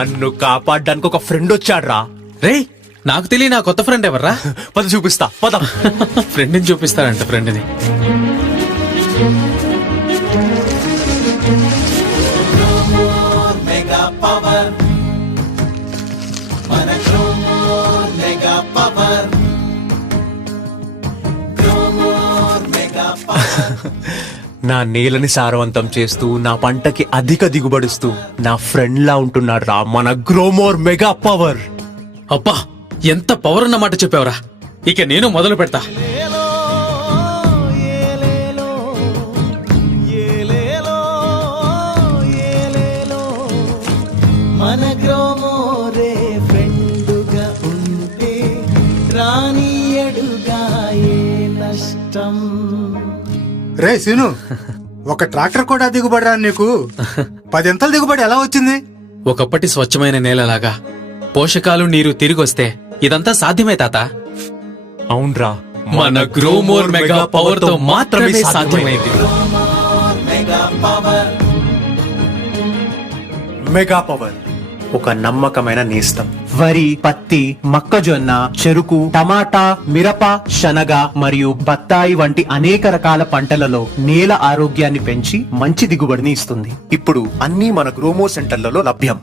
నన్ను కాపాడడానికి ఒక ఫ్రెండ్ వచ్చాడ్రా. రే నాకు తెలియ నా కొత్త ఫ్రెండ్ ఎవర్రా? పద చూపిస్తా, పద. ఫ్రెండ్ని చూపిస్తారంట. ఫ్రెండ్ని నా నేలని సారవంతం చేస్తూ నా పంటకి అధిక దిగుబడిస్తూ నా ఫ్రెండ్ లా ఉంటున్నాడు రా మన గ్రోమోర్ మెగా పవర్. అబ్బా ఎంత పవర్ అన్నమాట చెప్పావురా. ఇక నేను మొదలు పెడతా. మన గ్రోమోరే ఫ్రెండుగా ఉంటే రానియడుగా ఏ నష్టం. రే సీను, ఒక ట్రాక్టర్ కూడా దిగుబడి రా నీకు. 10 ఎంతలు దిగుబడి ఎలా వచ్చింది? ఒకప్పటి స్వచ్ఛమైన నేలలాగా పోషకాలు నీరు తిరిగొస్తే ఇదంతా సాధ్యమే తాత. అవునరా, మన గ్రోమోర్ మెగా పవర్ తో మాత్రమే సాధ్యమైంది. మెగా పవర్ ఒక నమ్మకమైన నేస్తం. వరి, పత్తి, మొక్కజొన్న, చెరుకు, టమాటా, మిరప, శనగ మరియు బత్తాయి వంటి అనేక రకాల పంటలలో నేల ఆరోగ్యాన్ని పెంచి మంచి దిగుబడిని ఇస్తుంది. ఇప్పుడు అన్నీ మన గ్రోమోర్ సెంటర్లలో లభ్యం.